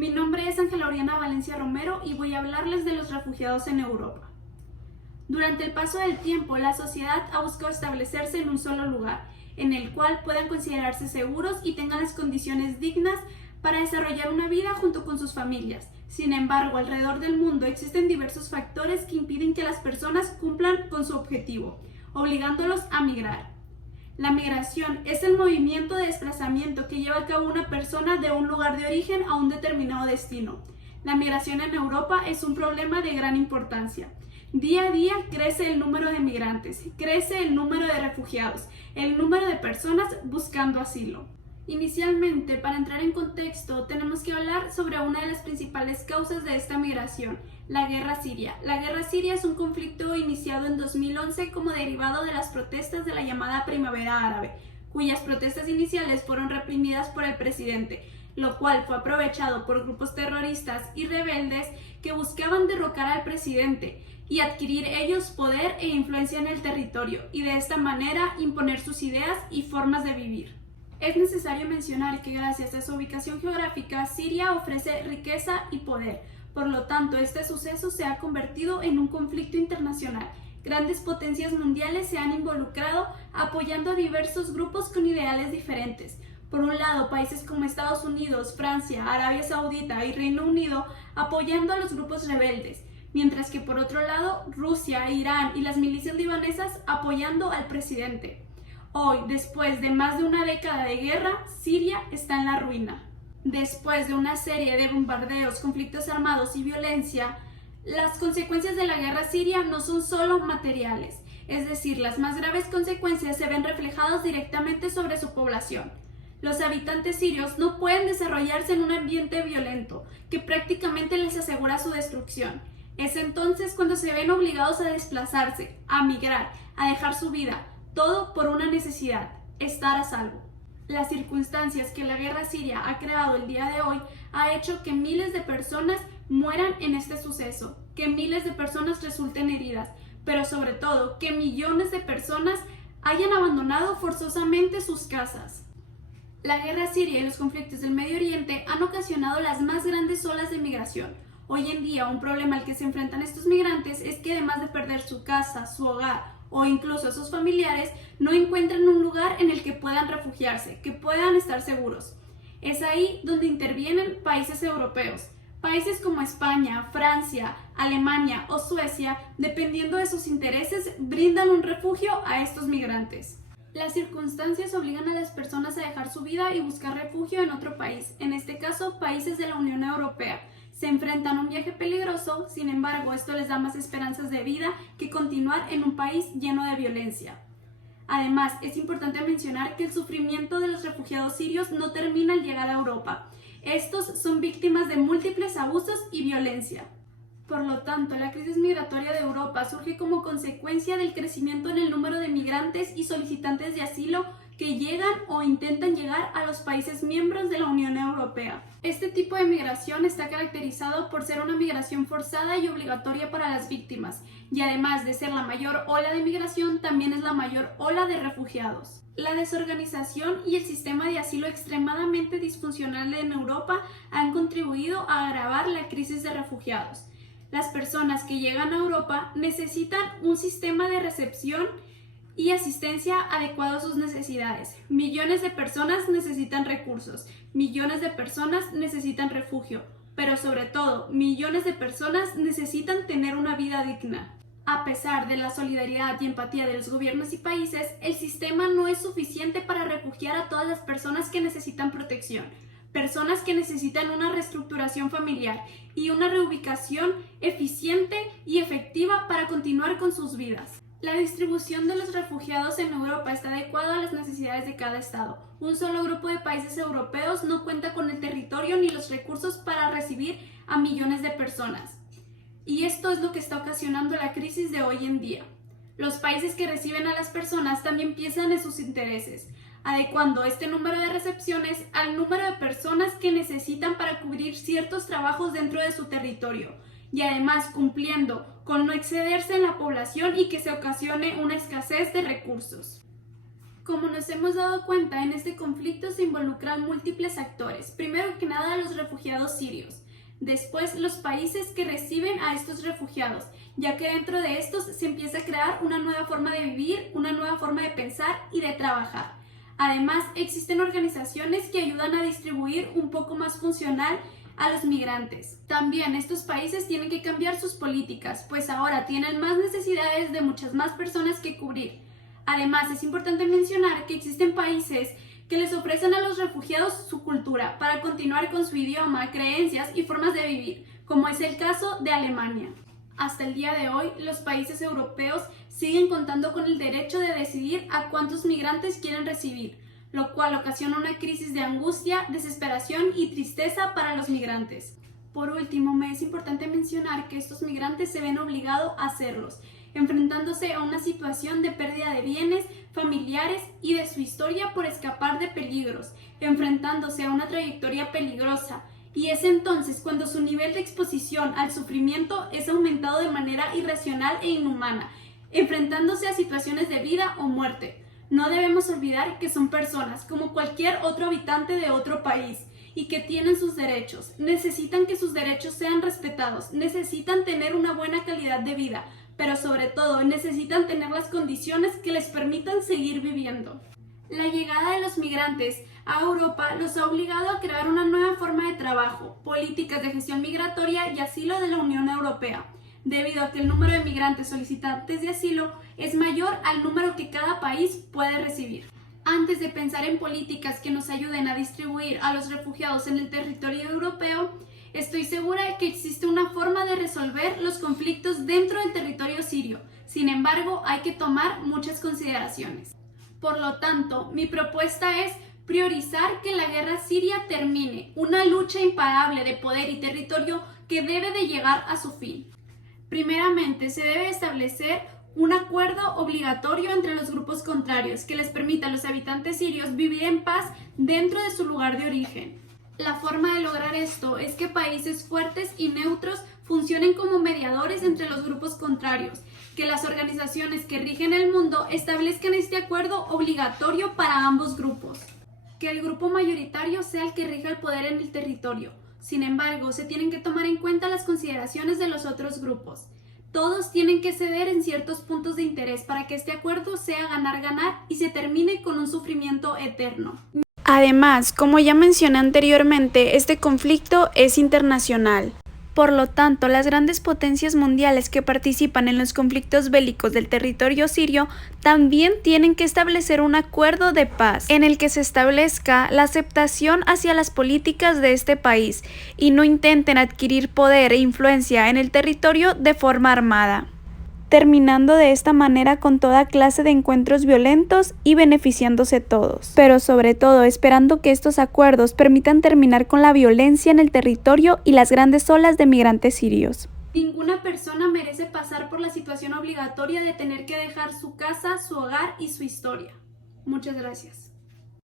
Mi nombre es Ángela Oriana Valencia Romero y voy a hablarles de los refugiados en Europa. Durante el paso del tiempo, la sociedad ha buscado establecerse en un solo lugar, en el cual puedan considerarse seguros y tengan las condiciones dignas para desarrollar una vida junto con sus familias. Sin embargo, alrededor del mundo existen diversos factores que impiden que las personas cumplan con su objetivo, obligándolos a migrar. La migración es el movimiento de desplazamiento que lleva a cabo una persona de un lugar de origen a un determinado destino. La migración en Europa es un problema de gran importancia. Día a día crece el número de migrantes, crece el número de refugiados, el número de personas buscando asilo. Inicialmente, para entrar en contexto, tenemos que hablar sobre una de las principales causas de esta migración, la guerra siria. La guerra siria es un conflicto iniciado en 2011 como derivado de las protestas de la llamada Primavera Árabe, cuyas protestas iniciales fueron reprimidas por el presidente, lo cual fue aprovechado por grupos terroristas y rebeldes que buscaban derrocar al presidente y adquirir ellos poder e influencia en el territorio, y de esta manera imponer sus ideas y formas de vivir. Es necesario mencionar que gracias a su ubicación geográfica, Siria ofrece riqueza y poder. Por lo tanto, este suceso se ha convertido en un conflicto internacional. Grandes potencias mundiales se han involucrado apoyando a diversos grupos con ideales diferentes. Por un lado, países como Estados Unidos, Francia, Arabia Saudita y Reino Unido apoyando a los grupos rebeldes, mientras que por otro lado, Rusia, Irán y las milicias libanesas apoyando al presidente. Hoy, después de más de una década de guerra, Siria está en la ruina. Después de una serie de bombardeos, conflictos armados y violencia, las consecuencias de la guerra siria no son solo materiales, es decir, las más graves consecuencias se ven reflejadas directamente sobre su población. Los habitantes sirios no pueden desarrollarse en un ambiente violento, que prácticamente les asegura su destrucción. Es entonces cuando se ven obligados a desplazarse, a migrar, a dejar su vida, todo por una necesidad: estar a salvo. Las circunstancias que la guerra siria ha creado el día de hoy ha hecho que miles de personas mueran en este suceso, que miles de personas resulten heridas, pero sobre todo que millones de personas hayan abandonado forzosamente sus casas. La guerra siria y los conflictos del Medio Oriente han ocasionado las más grandes olas de migración. Hoy en día, un problema al que se enfrentan estos migrantes es que, además de perder su casa, su hogar o incluso a sus familiares, no encuentran un lugar en el que puedan refugiarse, que puedan estar seguros. Es ahí donde intervienen países europeos. Países como España, Francia, Alemania o Suecia, dependiendo de sus intereses, brindan un refugio a estos migrantes. Las circunstancias obligan a las personas a dejar su vida y buscar refugio en otro país, en este caso países de la Unión Europea. Se enfrentan a un viaje peligroso, sin embargo, esto les da más esperanzas de vida que continuar en un país lleno de violencia. Además, es importante mencionar que el sufrimiento de los refugiados sirios no termina al llegar a Europa. Estos son víctimas de múltiples abusos y violencia. Por lo tanto, la crisis migratoria de Europa surge como consecuencia del crecimiento en el número de migrantes y solicitantes de asilo que llegan o intentan llegar a los países miembros de la Unión Europea. Este tipo de migración está caracterizado por ser una migración forzada y obligatoria para las víctimas, y además de ser la mayor ola de migración, también es la mayor ola de refugiados. La desorganización y el sistema de asilo extremadamente disfuncional en Europa han contribuido a agravar la crisis de refugiados. Las personas que llegan a Europa necesitan un sistema de recepción y asistencia adecuado a sus necesidades. Millones de personas necesitan recursos, millones de personas necesitan refugio, pero sobre todo, millones de personas necesitan tener una vida digna. A pesar de la solidaridad y empatía de los gobiernos y países, el sistema no es suficiente para refugiar a todas las personas que necesitan protección. Personas que necesitan una reestructuración familiar y una reubicación eficiente y efectiva para continuar con sus vidas. La distribución de los refugiados en Europa está adecuada a las necesidades de cada estado. Un solo grupo de países europeos no cuenta con el territorio ni los recursos para recibir a millones de personas. Y esto es lo que está ocasionando la crisis de hoy en día. Los países que reciben a las personas también piensan en sus intereses, adecuando este número de recepciones al número de personas que necesitan para cubrir ciertos trabajos dentro de su territorio, y además cumpliendo con no excederse en la población y que se ocasione una escasez de recursos. Como nos hemos dado cuenta, en este conflicto se involucran múltiples actores. Primero que nada, los refugiados sirios. Después, los países que reciben a estos refugiados, ya que dentro de estos se empieza a crear una nueva forma de vivir, una nueva forma de pensar y de trabajar. Además, existen organizaciones que ayudan a distribuir un poco más funcional a los migrantes. También estos países tienen que cambiar sus políticas, pues ahora tienen más necesidades de muchas más personas que cubrir. Además, es importante mencionar que existen países que les ofrecen a los refugiados su cultura para continuar con su idioma, creencias y formas de vivir, como es el caso de Alemania. Hasta el día de hoy, los países europeos siguen contando con el derecho de decidir a cuántos migrantes quieren recibir, lo cual ocasiona una crisis de angustia, desesperación y tristeza para los migrantes. Por último, me es importante mencionar que estos migrantes se ven obligados a hacerlos, enfrentándose a una situación de pérdida de bienes, familiares y de su historia por escapar de peligros, enfrentándose a una trayectoria peligrosa. Y es entonces cuando su nivel de exposición al sufrimiento es aumentado de manera irracional e inhumana, enfrentándose a situaciones de vida o muerte. No debemos olvidar que son personas como cualquier otro habitante de otro país y que tienen sus derechos. Necesitan que sus derechos sean respetados, necesitan tener una buena calidad de vida, pero sobre todo necesitan tener las condiciones que les permitan seguir viviendo. La llegada de los migrantes a Europa los ha obligado a crear una nueva forma de trabajo, políticas de gestión migratoria y asilo de la Unión Europea, debido a que el número de migrantes solicitantes de asilo es mayor al número que cada país puede recibir. Antes de pensar en políticas que nos ayuden a distribuir a los refugiados en el territorio europeo, estoy segura de que existe una forma de resolver los conflictos dentro del territorio sirio. Sin embargo, hay que tomar muchas consideraciones. Por lo tanto, mi propuesta es priorizar que la guerra siria termine, una lucha imparable de poder y territorio que debe de llegar a su fin. Primeramente, se debe establecer un acuerdo obligatorio entre los grupos contrarios que les permita a los habitantes sirios vivir en paz dentro de su lugar de origen. La forma de lograr esto es que países fuertes y neutros funcionen como mediadores entre los grupos contrarios, que las organizaciones que rigen el mundo establezcan este acuerdo obligatorio para ambos grupos, que el grupo mayoritario sea el que rija el poder en el territorio. Sin embargo, se tienen que tomar en cuenta las consideraciones de los otros grupos. Todos tienen que ceder en ciertos puntos de interés para que este acuerdo sea ganar-ganar y se termine con un sufrimiento eterno. Además, como ya mencioné anteriormente, este conflicto es internacional. Por lo tanto, las grandes potencias mundiales que participan en los conflictos bélicos del territorio sirio también tienen que establecer un acuerdo de paz en el que se establezca la aceptación hacia las políticas de este país y no intenten adquirir poder e influencia en el territorio de forma armada, terminando de esta manera con toda clase de encuentros violentos y beneficiándose todos, pero sobre todo esperando que estos acuerdos permitan terminar con la violencia en el territorio y las grandes olas de migrantes sirios. Ninguna persona merece pasar por la situación obligatoria de tener que dejar su casa, su hogar y su historia. Muchas gracias.